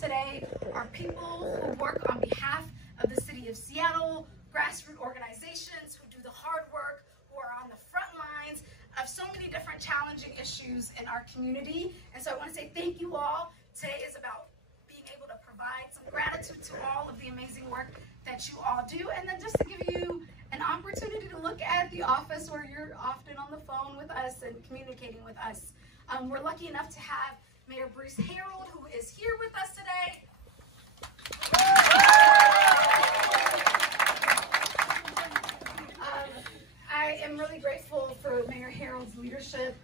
today are people who work on behalf of the city of Seattle, grassroots organizations who do the hard work, who are on the front lines of so many different challenging issues in our community. And so I want to say thank you all. Today is about being able to provide some gratitude to all of the amazing work that you all do, and then just to give you an opportunity to look at the office where you're often on the phone with us and communicating with us. We're lucky enough to have Mayor Harrell, who is here with us today. I am really grateful for Mayor Harrell's leadership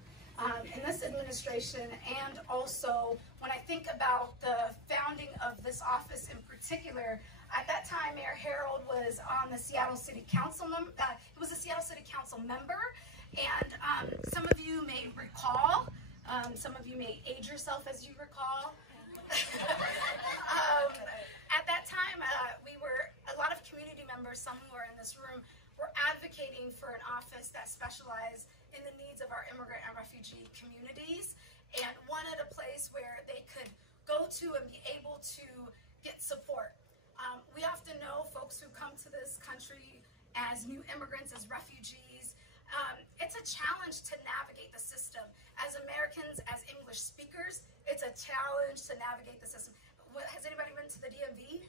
in this administration, and also when I think about the founding of this office in particular. At that time, Mayor Harrell was on the Seattle City Council. He was a Seattle City Council member, and some of you may recall. Some of you may age yourself as you recall. At that time, a lot of community members, some who are in this room, were advocating for an office that specialized in the needs of our immigrant and refugee communities, and wanted a place where they could go to and be able to get support. We often know folks who come to this country as new immigrants, as refugees. It's a challenge to navigate the system. As Americans, as English speakers, it's a challenge to navigate the system. Has anybody been to the DMV?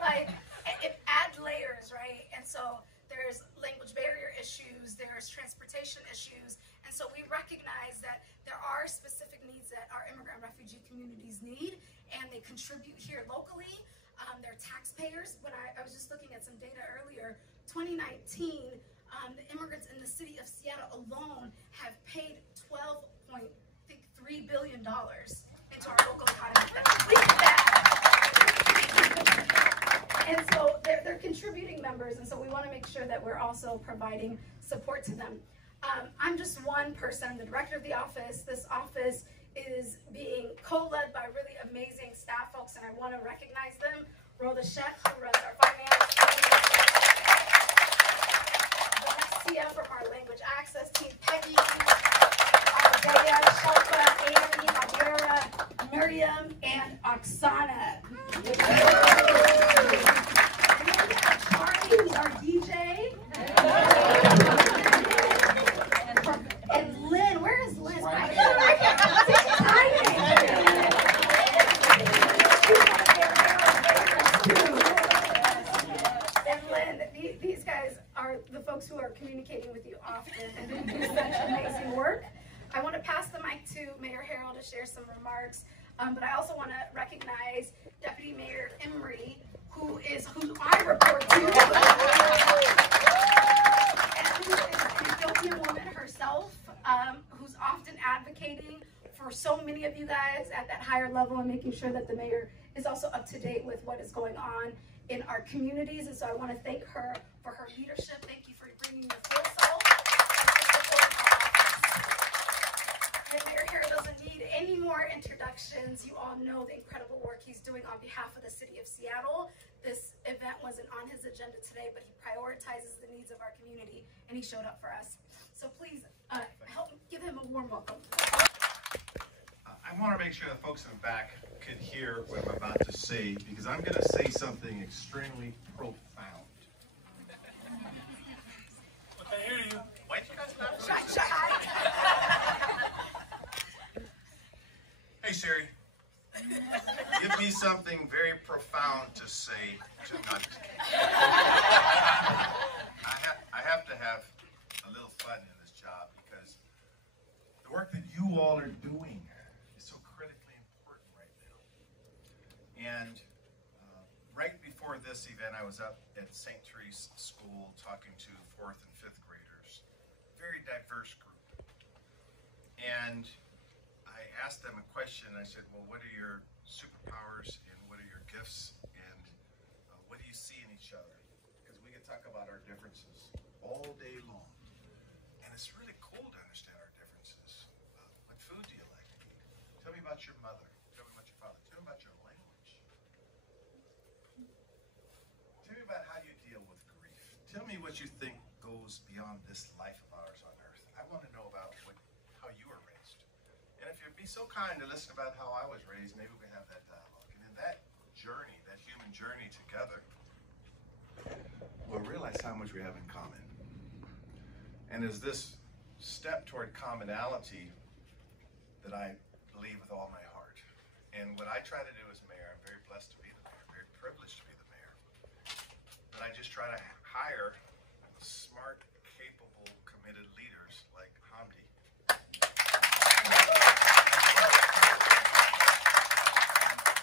Like, it adds layers, right? And so there's language barrier issues, there's transportation issues, and so we recognize that there are specific needs that our immigrant and refugee communities need, and they contribute here locally. They're taxpayers. When I was just looking at some data earlier, 2019, the immigrants in the city of Seattle alone have paid $12.3 billion into our local economy. And so they're contributing members, and so we want to make sure that we're also providing support to them. I'm just one person, the director of the office. This office is being co-led by really amazing staff folks, and I want to recognize them. Rhoda Shep, who runs our finance. Sia from our language access team, Peggy, Isaiah, Shelpa, Amy, Javiera, Miriam, and Oksana. Charlie, who's our DJ. And Lynn, where is Lynn? I can't see timing. And Lynn, these guys are the folks who are communicating with you often and who do such amazing work. I want to pass the mic to Mayor Harrell to share some remarks, but I also want to recognize Deputy Mayor Emery, who I report to, and who is an Ethiopian woman herself, who's often advocating for so many of you guys at that higher level and making sure that the mayor is also up to date with what is going on in our communities. And so I want to thank her for her leadership. Thank you for bringing your full soul. And Mayor Harrell doesn't need any more introductions. You all know the incredible work he's doing on behalf of the city of Seattle. This event wasn't on his agenda today, but he prioritizes the needs of our community, and he showed up for us. So please help give him a warm welcome. I want to make sure the folks in the back can hear what I'm about to say, because I'm going to say something extremely profound. I hear you. Why'd you guys not? Shut. Hey, Siri. Give me something very profound to say tonight. I have to have a little fun in this job, because the work that you all are doing is so critically important right now. And right before this event, I was up at St. Therese School talking to 4th and 5th graders, very diverse group. And I asked them a question. I said, well, what are your superpowers and what are your gifts, and what do you see in each other? Because we can talk about our differences all day long. And it's really cool to understand our differences. What food do you like to eat? Tell me about your mother. Tell me about your father. Tell me about your language. Tell me about how you deal with grief. Tell me what you think goes beyond this life of ours on earth. I want to know about how you were raised. And if you'd be so kind to listen about how I was raised, maybe we have journey together, we'll realize how much we have in common. And is this step toward commonality that I believe with all my heart. And what I try to do as mayor, I'm very blessed to be the mayor, very privileged to be the mayor, but I just try to hire smart, capable, committed leaders like Hamdi.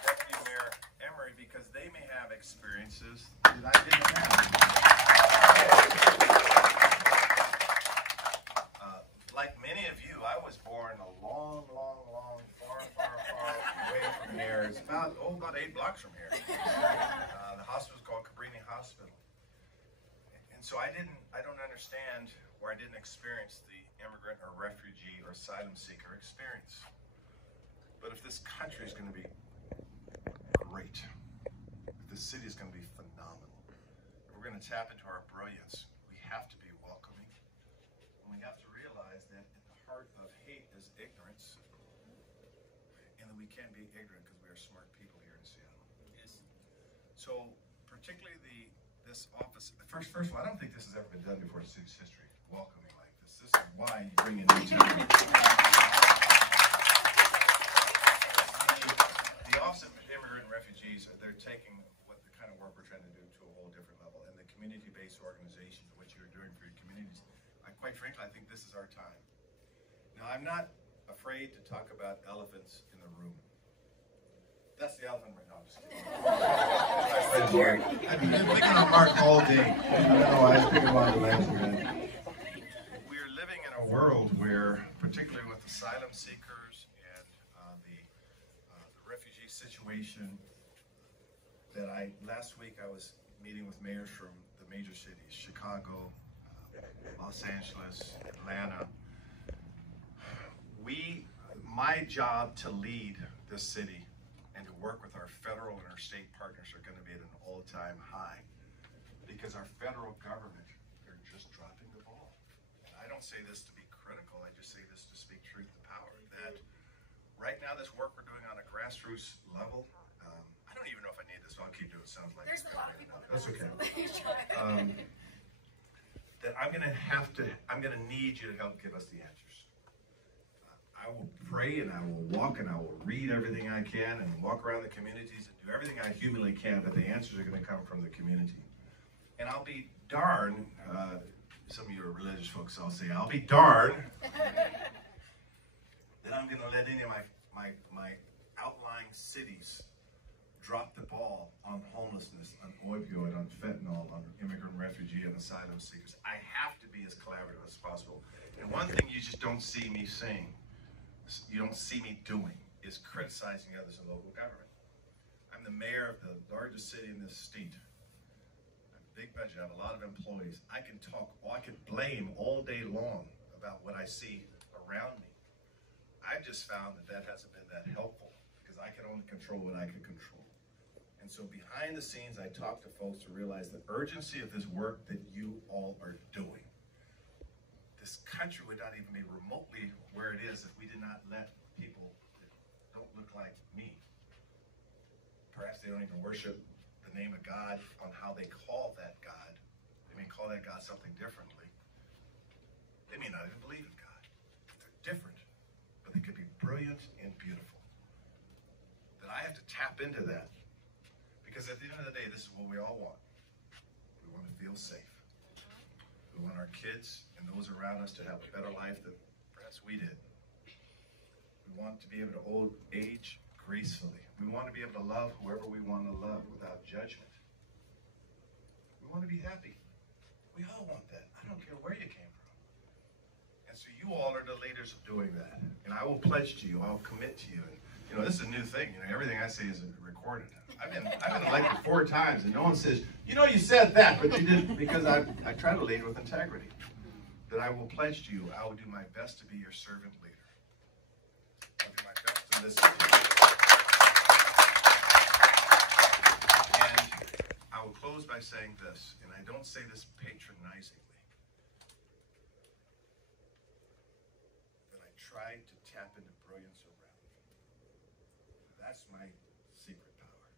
Deputy Mayor Emery, because they may have experiences that I didn't have. Like many of you, I was born a long, far away from here. It's about 8 blocks from here. The hospital is called Cabrini Hospital. And so I don't understand, or I didn't experience the immigrant or refugee or asylum seeker experience. But if this country is going to be great, if this city is going to be phenomenal, if we're going to tap into our brilliance, we have to be welcoming. And we have to realize that at the heart of hate is ignorance, and that we can't be ignorant because we are smart people here in Seattle. Yes. So, particularly this office, first of all, I don't think this has ever been done before in city's history, welcoming like this. This is why you bring in new talent. The Office of Immigrant and Refugees, they're taking what the kind of work we're trying to do to a whole different level, and the community-based organizations, what you're doing for your communities. Quite frankly, I think this is our time. Now, I'm not afraid to talk about elephants in the room. That's the elephant right now. I'm just kidding. I've been picking on Mark all day. I don't know why I was picking on the last man. We're living in a world where, particularly with asylum seekers and the refugee situation, that last week I was meeting with mayors from the major cities, Chicago, Los Angeles, Atlanta. My job to lead this city and to work with our federal and our state partners are going to be at an all-time high, because our federal government, they're just dropping the ball. And I don't say this to be critical, I just say this to speak truth to power, that right now this work we're doing on a grassroots level, I don't even know if I need this, so I'll keep doing it. Sounds like there's a lot of people. That's okay. That I'm going to need you to help give us the answers. I will pray and I will walk and I will read everything I can and walk around the communities and do everything I humanly can, but the answers are going to come from the community. And I'll be darned, some of you are religious folks, so I'll say, I'll be darned that I'm going to let any of my outlying cities drop the ball on homelessness, on opioid, on fentanyl, on immigrant, refugee, and asylum seekers. I have to be as collaborative as possible. And one thing you just don't see me saying, you don't see me doing, is criticizing others in local government. I'm the mayor of the largest city in this state. I have a big budget, I have a lot of employees. I can talk, or I can blame all day long about what I see around me. I've just found that hasn't been that helpful, because I can only control what I can control. And so behind the scenes, I talk to folks to realize the urgency of this work that you all are doing. This country would not even be remotely where it is if we did not let people that don't look like me. Perhaps they don't even worship the name of God on how they call that God. They may call that God something differently. They may not even believe in God. They're different, but they could be brilliant and beautiful. That I have to tap into that. Because at the end of the day, this is what we all want. We want to feel safe. We want our kids and those around us to have a better life than perhaps we did. We want to be able to old age gracefully. We want to be able to love whoever we want to love without judgment. We want to be happy. We all want that. I don't care where you came from. And so you all are the leaders of doing that. And I will pledge to you, I'll commit to you. And, you know, this is a new thing. You know, everything I say is recorded. I've been elected 4 times, and no one says, you know, you said that, but you didn't, because I try to lead with integrity. That I will pledge to you, I will do my best to be your servant leader. I'll do my best to listen to you. And I will close by saying this, and I don't say this patronizingly, that I try to tap into brilliance around me. That's my secret power.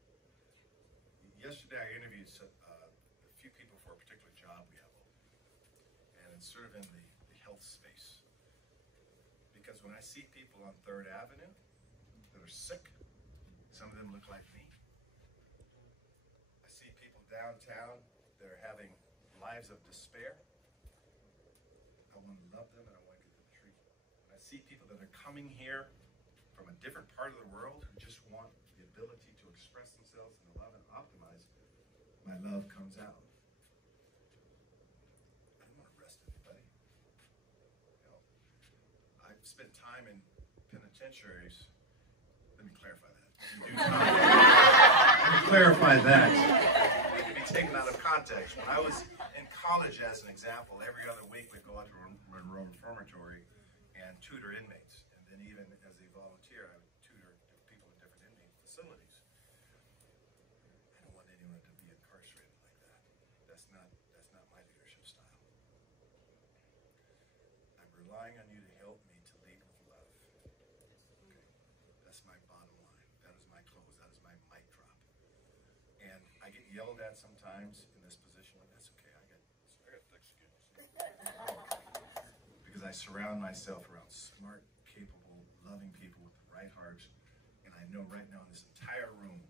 yesterday I interviewed a few people for a particular job we have open, and it's sort of in the health space. Because when I see people on 3rd Avenue that are sick, some of them look like me. I see people downtown that are having lives of despair. I want to love them and I want to get them treated. When I see people that are coming here from a different part of the world who just want the ability to express themselves and love and optimize, my love comes out. I don't want to arrest anybody. You know, I've spent time in penitentiaries. Let me clarify that. Let me clarify that. It can be taken out of context. When I was in college, as an example, every other week we'd go out to a reformatory and tutor inmates. And then even as a volunteer, I would tutor people in different inmate facilities. I don't want anyone to be incarcerated like that. That's not my leadership style. I'm relying on you to help me to lead with love. Okay. That's my bottom line. That is my close. That is my mic drop. And I get yelled at sometimes in this position, and that's okay. I got thick skin. Because I surround myself around smart, capable, loving people with the right hearts. And I know right now in this entire room,